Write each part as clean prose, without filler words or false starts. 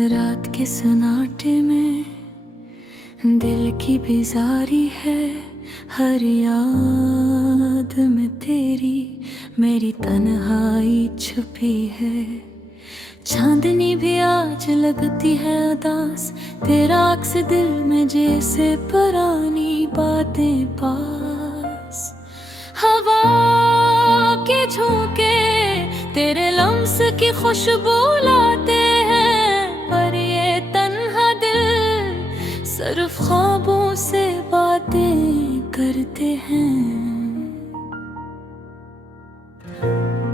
रात के सन्नाटे में दिल की बेजारी है। हर याद में तेरी मेरी तन्हाई छुपी है। चांदनी भी आज लगती है उदास, तेरा अक्स दिल में जैसे पुरानी बातें पास। हवा के झोंके तेरे लम्स की खुशबू लाते हैं, पर ये तन्हा दिल सिर्फ ख्वाबों से बातें करते हैं।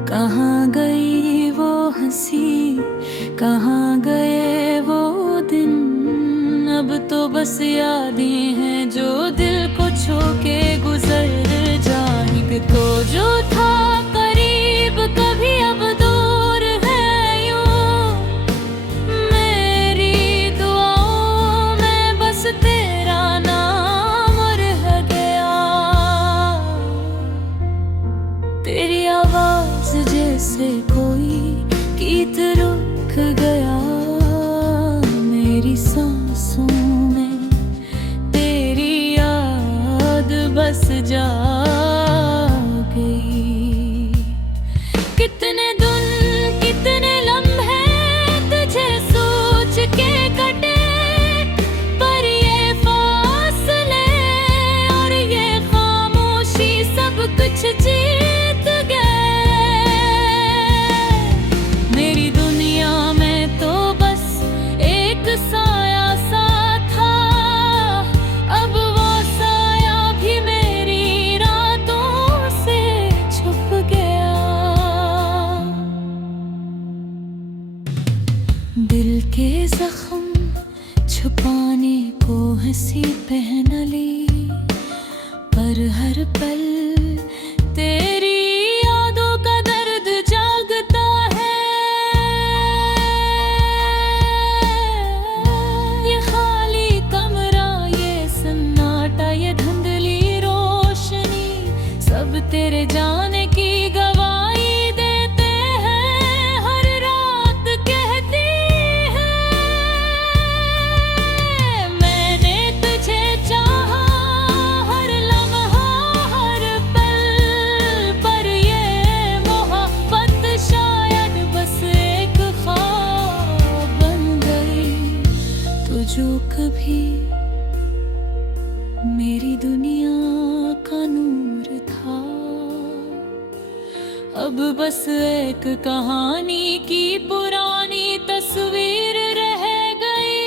कहाँ गई वो हंसी, कहाँ गए वो दिन, अब तो बस यादें हैं जो दिल को छू के गुजर जाएंगे। तो जो था करीब कभी अब दूर है यूं, मेरी दुआओं में बस तेरा नाम रह गया। तेरी आवाज जैसे कोई गीत रुक गया, मेरी सांसों में तेरी याद बस जा गई। कितने दिन कितने लम्हे तुझे सोच के कटे, पर ये फासले और ये खामोशी सब कुछ जीत गए। मेरी दुनिया में तो बस एक साया सा था, अब वो साया भी मेरी रातों से छुप गया। दिल के जख्म छुपाने को हंसी पहन ली, पर हर पल तेरी यादों का दर्द जागता है। ये खाली कमरा, ये सन्नाटा, ये धुंधली रोशनी, सब तेरे जाने की गवाही देते हैं। हर रात कहती है मैंने तुझे चाहा, हर लम्हा हर पल, पर ये मोहब्बत शायद बस एक ख्वाब बन गई। तो जो कभी मेरी दुनिया का नूर था, अब बस एक कहानी की पुरानी तस्वीर रह गई।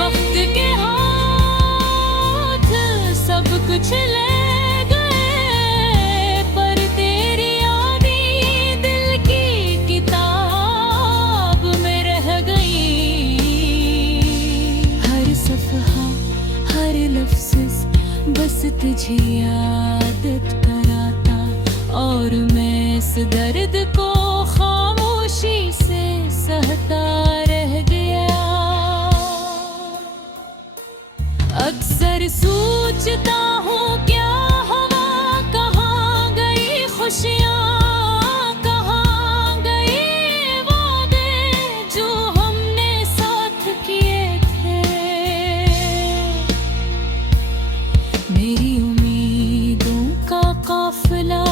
वक्त के हाथ सब कुछ ले गए, पर तेरी यादें दिल की किताब में रह गई। हर सफ़हा हर लफ्ज़ बस तुझे याद कराता, और मैं इस दर्द को खामोशी से सहता रह गया। अक्सर सोचता हूँ क्या हवा, कहाँ गई खुशियाँ, कहाँ गए वादे जो हमने साथ किए थे। मेरी उम्मीदों का काफिला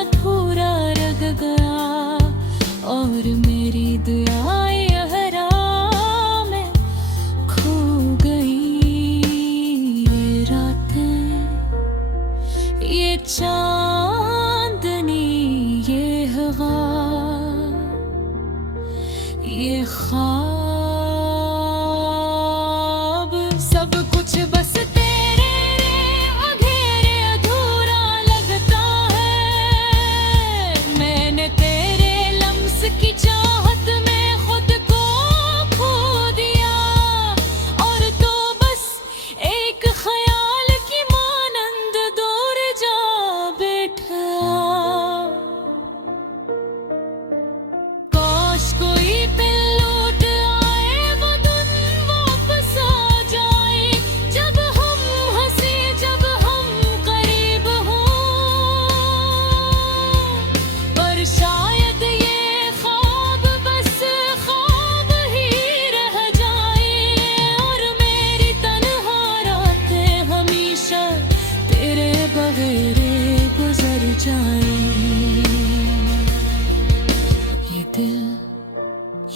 अधूरा रह गया, और मेरी दुआएं अहरा में खो गई। ये रातें, ये चांदनी, ये हवा, ये ख्वाब, सब कुछ बस तेरे अधेरे अधूरा लगता है। मैंने तेरे लम्स की चाहत में खुद को खो दिया, और तो बस एक ख्याल की मानंद दूर जा बैठा। काश कोई पिल लौट आए, वो दिन वापस आ जाए, जब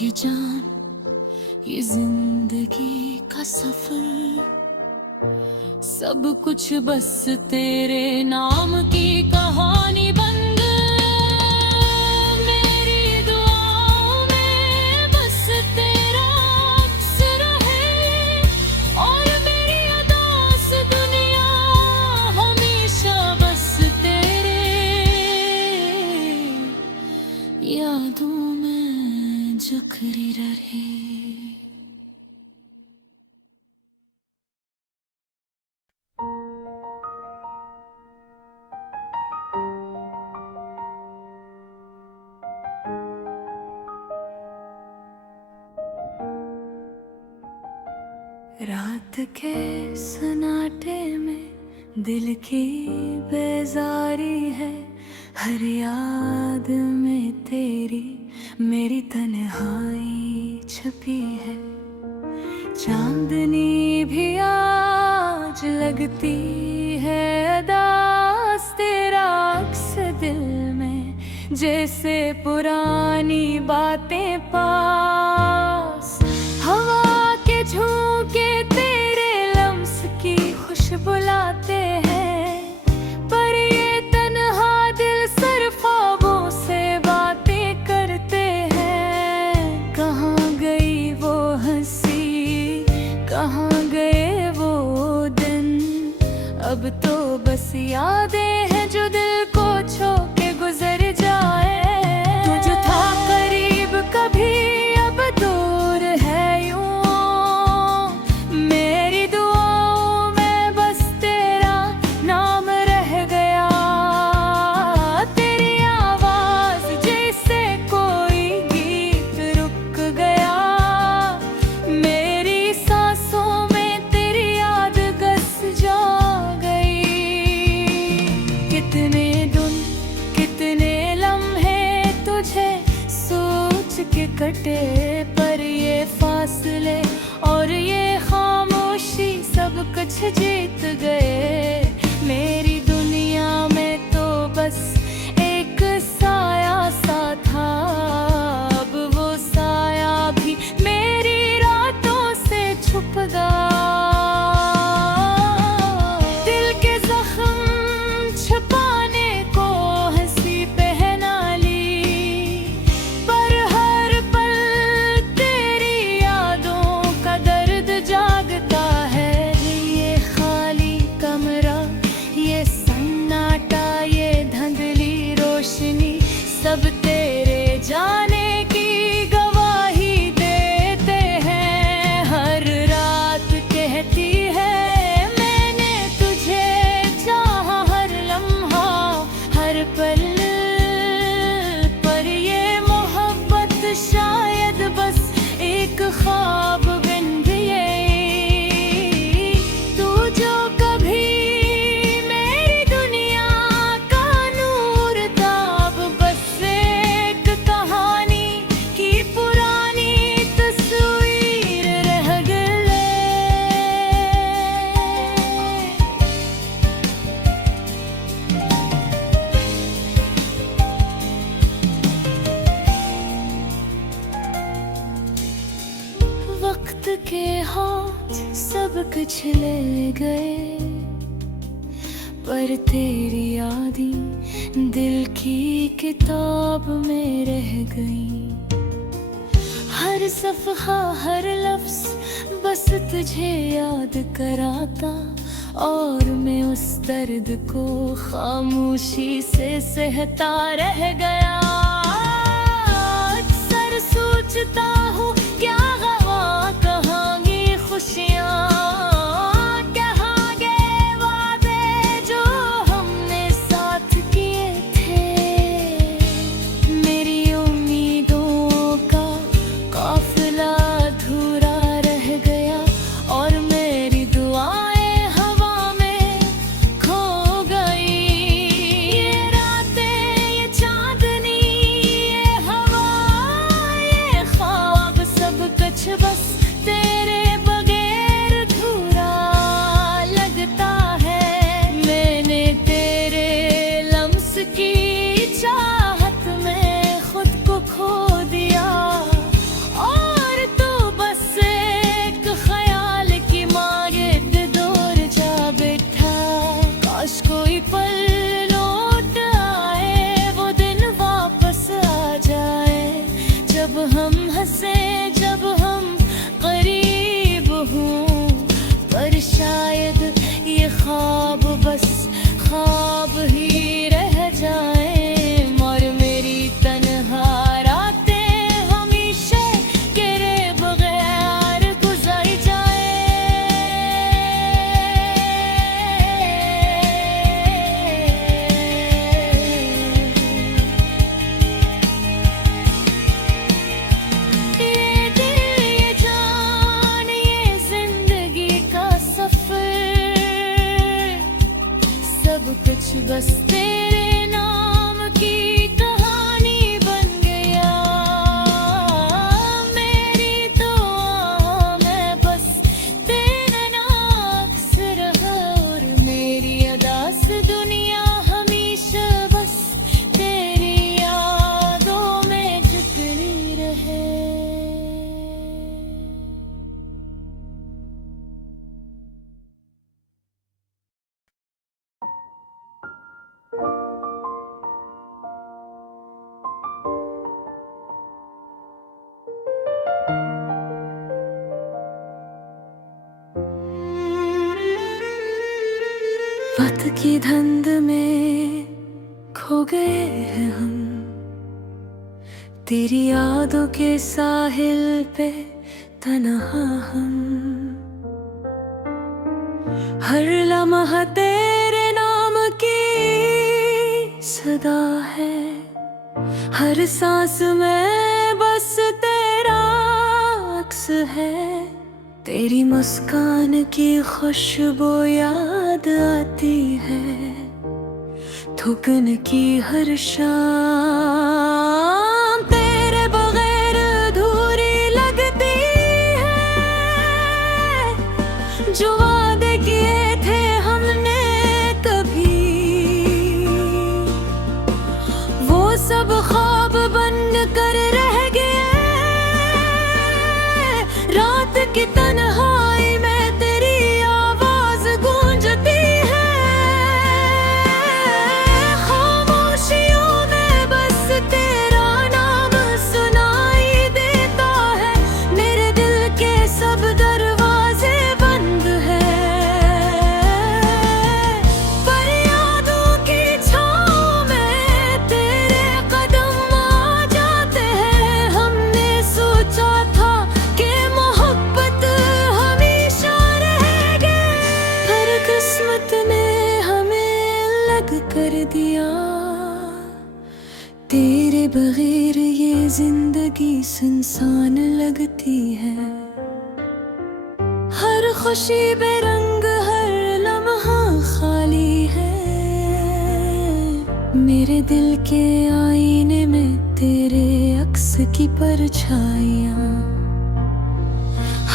ये जान, ये जिंदगी का सफर, सब कुछ बस तेरे नाम की कहानी बंद। मेरी दुआओं में बस तेरा अक्स रहे, और मेरी अदा से दुनिया हमेशा बस तेरे यादों में जकरी रहे। रात के सन्नाटे में दिल की बेजारी है, हर याद में तेरी मेरी तन्हाई छपी है। चांदनी भी आज लगती है अदास, तेरा अक्स दिल में जैसे पुरानी बातें पास। हवा के झोंके तेरे लम्स की खुशबू लाते हैं, पर ये तन्हा दिल सिर्फ ख्वाबों से बातें करते हैं। कहाँ गई वो हंसी, कहाँ गए वो दिन, अब तो बस यादें हैं जो दिल को छू के गुजर जाए। तू जो था करीब कभी अब दूर है यूं, मेरी दुआओं में बस तेरा नाम रह गया। तेरी आवाज जैसे कोई गीत रुक गया, मेरी सांसों में तेरी याद गस जा गई। कितने दिन कितने लम्हे तुझे सोच के कटे, पर ये फासले और ये खामोशी सब कुछ जीत गए। मेरी दुनिया में तो बस एक साया सा था, अब वो साया भी मेरी रातों से छुप गया। दिल के जख्म छुपाने को हंसी पहना ली, पर हर पल तेरी यादों का दर्द जागता है। ये खाली कमरा, ये सन्नाटा, ये धुंधली रोशनी, सब तेरे जाने की गवाही देते हैं। हर रात कहती है मैंने तुझे चाहा, हर लम्हा हर पल, पर ये मोहब्बत शायद बस एक ख्वाब बन गई। तू जो कभी मेरी दुनिया का नूर था, अब बस एक कहानी की पुरानी तस्वीर रह गई। वक्त के हाथ सब कुछ ले गए, पर तेरी यादें दिल की किताब में रह गई। हर सफ़हा हर लफ्ज़ बस तुझे याद कराता, और मैं उस दर्द को खामोशी से सहता रह गया। अक्सर सोचता हूँ क्या गवा, कहाँ ये खुशियाँ, कहाँ गए वादे जो हमने साथ किए थे। मेरी उम्मीदों का काफिला अधूरा रह गया, और मेरी दुआएं हवा में खो गई। ये रातें, ये चांदनी, ये हवा, ये ख्वाब की धुंध में खो गए हैं हम, तेरी यादों के साहिल पे तन्हा हम। हर लम्हा तेरे नाम की सदा है, हर सांस में बस तेरा अक्स है। तेरी मुस्कान की खुशबू याद आती है, थूकने की हर शाम तेरे बगैर अधूरी लगती है। जो वादे किए थे हमने कभी, वो सब ख्वाब बन कर रह गए। रात की तन्हाई में तेरी आवाज गूंजती है, खामोशियों में बस तेरा नाम सुनाई देता है। मेरे दिल के सब दरवाजे बंद हैं, पर यादों की छाँव में तेरे कदम आ जाते हैं। हमने सोचा था कि मोहब्बत हमेशा रहेगी, पर किस्मत ने हमें अलग कर दिया। तेरे बगैर ये जिंदगी सुनसान लगती है, हर खुशी बेरंग, हर लम्हा खाली है। मेरे दिल के आईने में तेरे अक्स की परछाइयाँ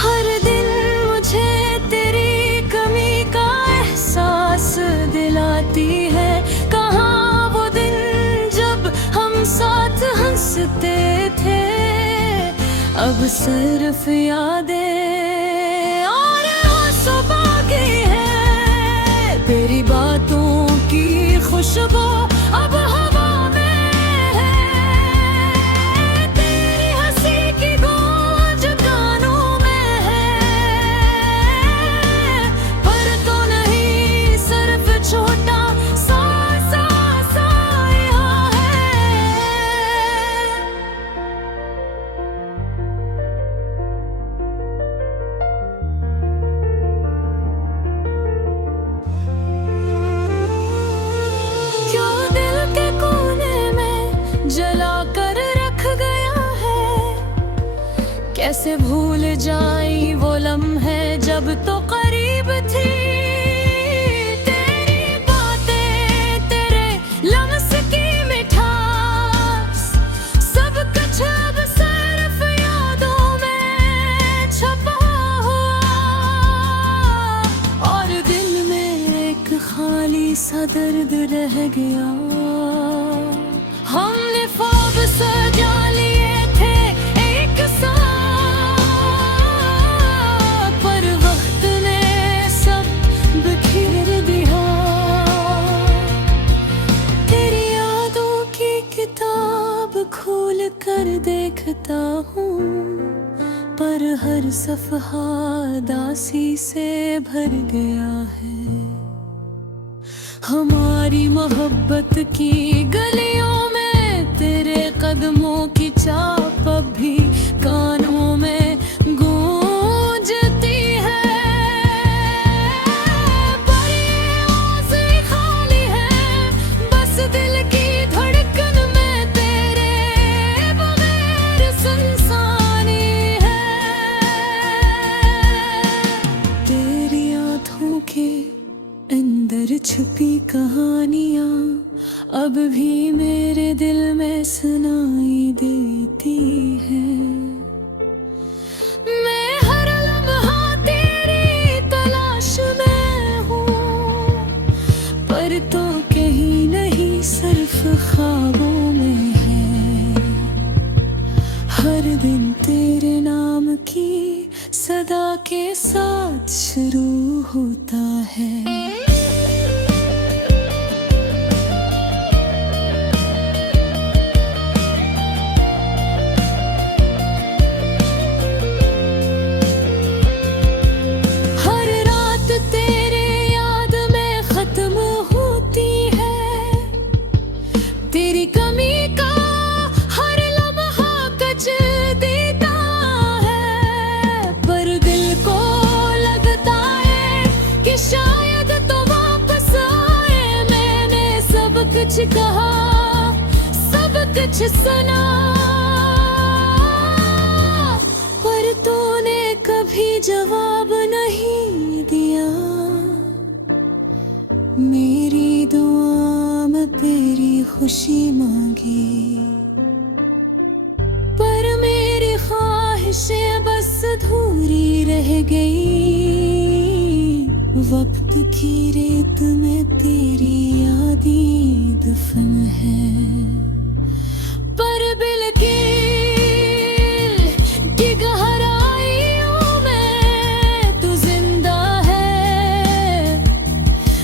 हर दिन मुझे तेरी कमी का एहसास दिलाती है। कहाँ वो दिन जब हम साथ हंसते थे, अब सिर्फ यादें और आंसू बाकी है। तेरी बातों की खुशबू अब हवा में है, तेरी हंसी की गूंज कानों में है। पर तो नहीं, सिर्फ छोटा सा साया है। क्यों दिल के कोने में जला कर रख गया है, कैसे भूल जाई वो लम्हे जब तो करीब थी। तेरी बातें, तेरे लम्स की मिठास, सब कुछ अब सिर्फ यादों में छपा हुआ। और दिल में एक खाली सा दर्द रह गया। हमने ख्वाब सजा लिए थे एक साथ, पर वक्त ने सब बिखेर दिया। तेरी यादों की किताब खोल कर देखता हूँ, पर हर सफ़हा दासी से भर गया है। हमारी मोहब्बत की गलियों में तेरे कदमों की चाप अब भी कानों में गूंजती है। पर ये आँखें खाली है, बस दिल की धड़कन में तेरे बगैर सुनसानी है। तेरी आँखों के अंदर छुपी कहानियाँ अब भी मेरे दिल में सुनाई देती है। मैं हर लम्हा तेरी तलाश में हूँ, पर तो कहीं नहीं, सिर्फ ख्वाबों में है। हर दिन तेरे नाम की सदा के साथ शुरू होता है। हर रात तेरे याद में खत्म कुछ कहा, सब कुछ सुना, पर तूने कभी जवाब नहीं दिया। मेरी दुआ में तेरी खुशी मांगी, पर मेरी ख्वाहिशें बस अधूरी रह गई। वक्त की रेत में तेरी यादें दफन है, पर की गहराइयों में तू जिंदा है।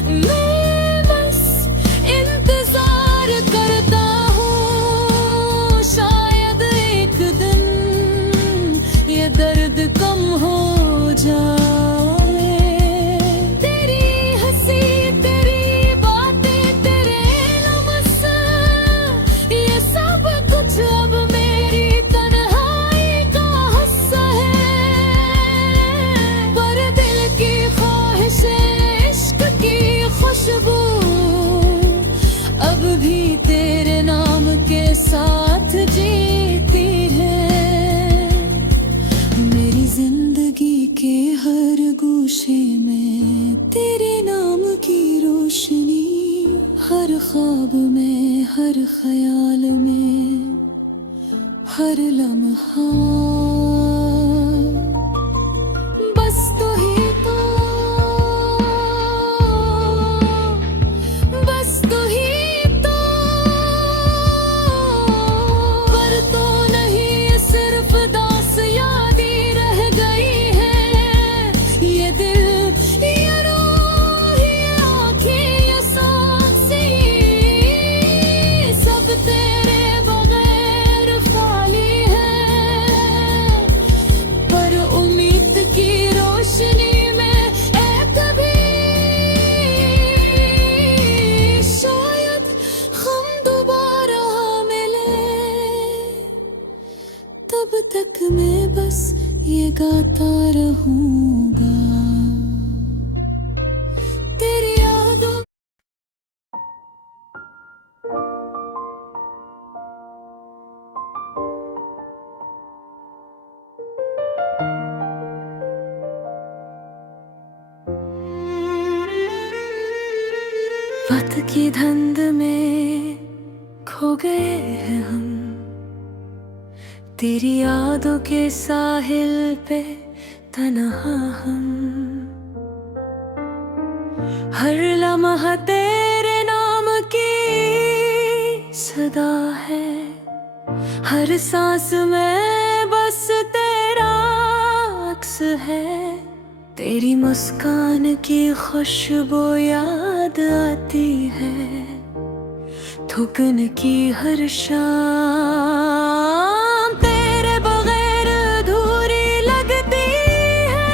मैं बस इंतजार करता हूँ, शायद एक दिन ये दर्द कम हो जाए। तेरी हंसी, तेरी बातें, तेरे लम्स, ये सब कुछ अब मेरी तन्हाई का हिस्सा है। पर दिल की ख्वाहिशें, इश्क की खुशबू अब भी तेरे नाम के साथ जीती है। मेरी जिंदगी के हर गोशे में तेरे नाम की रोशनी, हर ख्वाब में, हर ख्याल में, हर लम्हा। बस तू ही तो, बस तू ही तो, पर तू नहीं, सिर्फ दास यादी रह गई है। ये दिल, ये रूह, ये आँखें, ये सांसें, सब तेरे बगैर खाली है। पर उम्मीद की रोशनी में एक भी शायद हम दोबारा मिले। तब तक मैं बस ये गाता रहूंगा, तेरी यादों। वक्त की धुंध में खो गए हैं हम, तेरी यादों के साहिल पे तन्हा हम। हर लम्हा तेरे नाम की सदा है, हर सांस में बस तेरा अक्स है। तेरी मुस्कान की खुशबू याद आती है, थूकने की हर शाम तेरे बगैर अधूरी लगती है।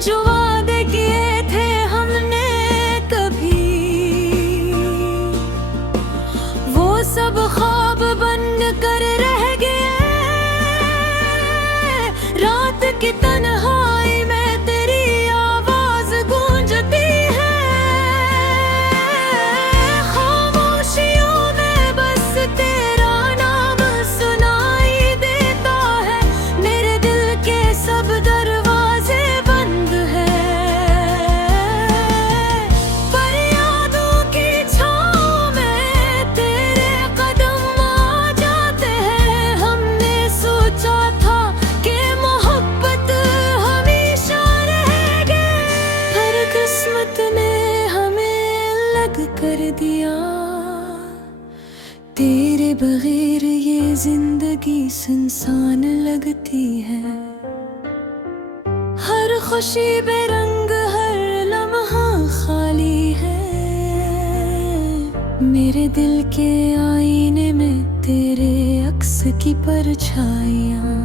जो वादे किए थे हमने कभी, वो सब ख्वाब बन कर रह गए। रात की तन्हाई में तेरी आवाज गूंजती है, खामोशियों में बस तेरा नाम सुनाई देता है। मेरे दिल के सब दरवाजे बंद हैं, पर यादों की छाँव में तेरे कदम आ जाते हैं। हमने सोचा था कि मोहब्बत हमेशा रहेगी, पर किस्मत ने हमें अलग कर दिया। तेरे बगैर ये जिंदगी सुनसान लगती है, हर खुशी बेरंग, हर लम्हा खाली है। मेरे दिल के आईने में तेरे अक्स की परछाइयाँ,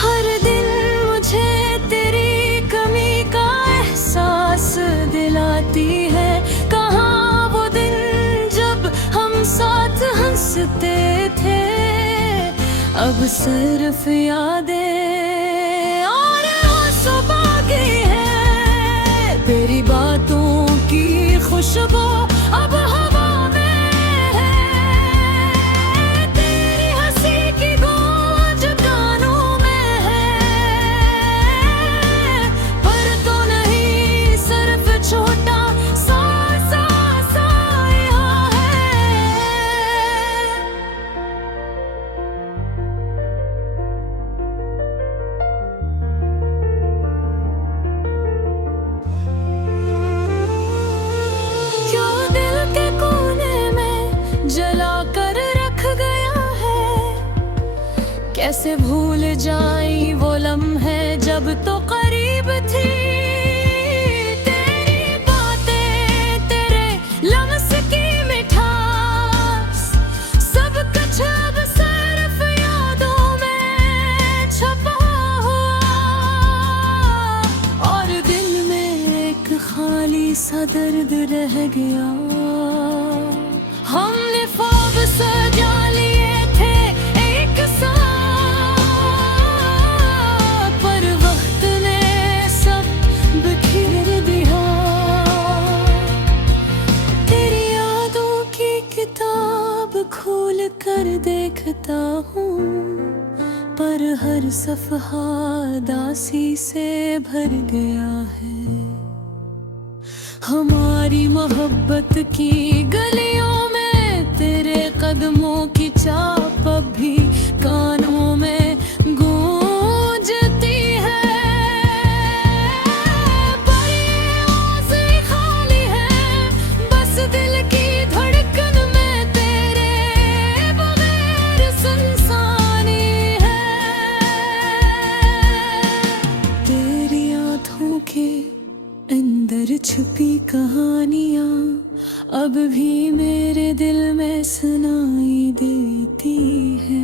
हर दिन मुझे तेरी कमी का एहसास दिलाती है। कहाँ वो दिन जब हम साथ हंसते थे, अब सिर्फ यादें और आंसू बाकी है। तेरी बातों की खुशबू कैसे भूल जाई वो लम्हे जब तो करीब थी। तेरी बातें, तेरे लम्स की मिठास, सब कुछ अब सिर्फ यादों में छपा हुआ। और दिल में एक खाली सा दर्द रह गया। हमने ख्वाब सजा लिए थे एक साथ, पर वक्त ने सब बिखेर दिया। तेरी यादों की किताब खोल कर देखता हूँ, पर हर सफ़हा दासी से भर गया है। हमारी मोहब्बत की गलियों में तेरे कदमों की चाप अब भी कानों में गूंजती है। पर ये आवाज़ें खाली है, बस दिल की धड़कन में तेरे बगैर सुनसानी है। तेरी आँखों के अंदर छुपी कहानियाँ अब भी मेरे दिल में सुनाई देती है।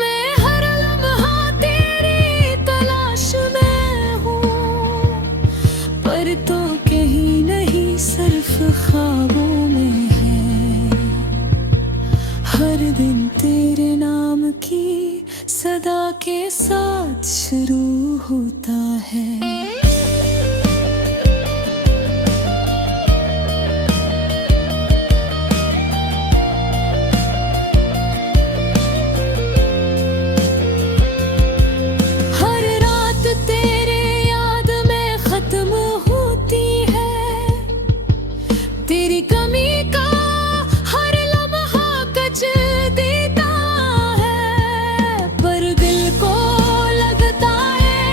मैं हर लम्हा तेरी तलाश में हूँ, पर तो कहीं नहीं सिर्फ ख्वाबों में है। हर दिन तेरे नाम की सदा के साथ शुरू होता है। तेरी कमी का हर लम्हा कच देता है, पर दिल को लगता है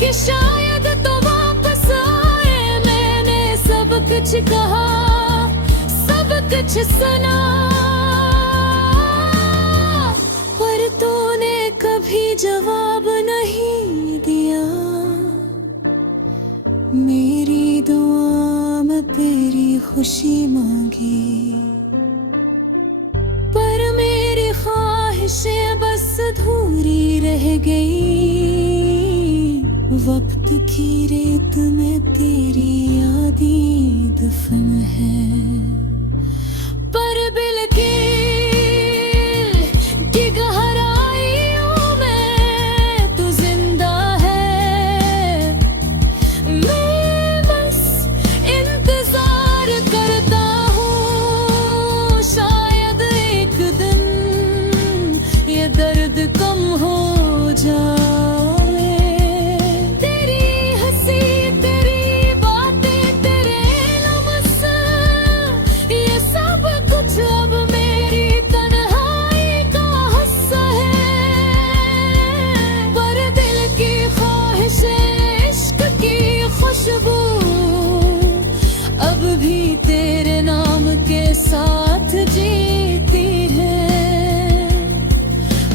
कि शायद तो वापस आए। मैंने सब कुछ कहा, सब कुछ सुना, पर तूने कभी जवाब नहीं दिया। मेरी दुआ में तेरी खुशी मांगी, पर मेरी ख्वाहिशें बस अधूरी रह गई। वक्त की रेत में तेरी यादें दफन है, पर की गहराइयों में तू जिंदा है। मैं बस इंतजार करता हूँ, शायद एक दिन ये दर्द कम हो जाए। तेरी हंसी, तेरी बातें, तेरे लम्स, ये सब कुछ अब मेरी तन्हाई का हिस्सा है। पर दिल की ख्वाहिशें, इश्क की खुशबू अब भी तेरे नाम के साथ जीती है।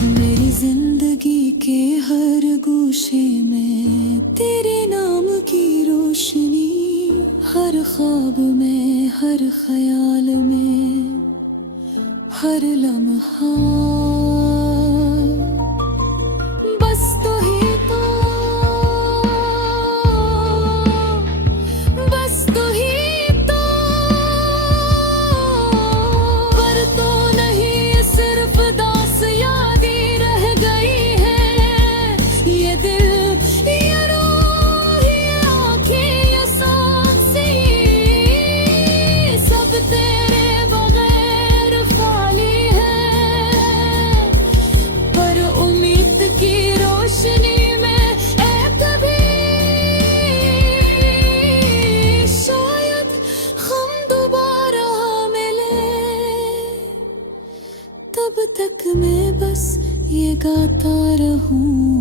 मेरी जिंदगी के हर गोशे में तेरे नाम की रोशनी, हर ख्वाब में, हर ख्याल में, हर लम्हा। बस तू ही तो, बस तू ही तो, पर तू नहीं, सिर्फ दास यादें रह गई है। ये दिल, ये रूह, ये आँखें, ये सांसें, सब तेरे बगैर खाली है। पर उम्मीद की रोशनी में एक भी शायद हम दोबारा मिले। तब तक मैं बस ये गाता रहूं।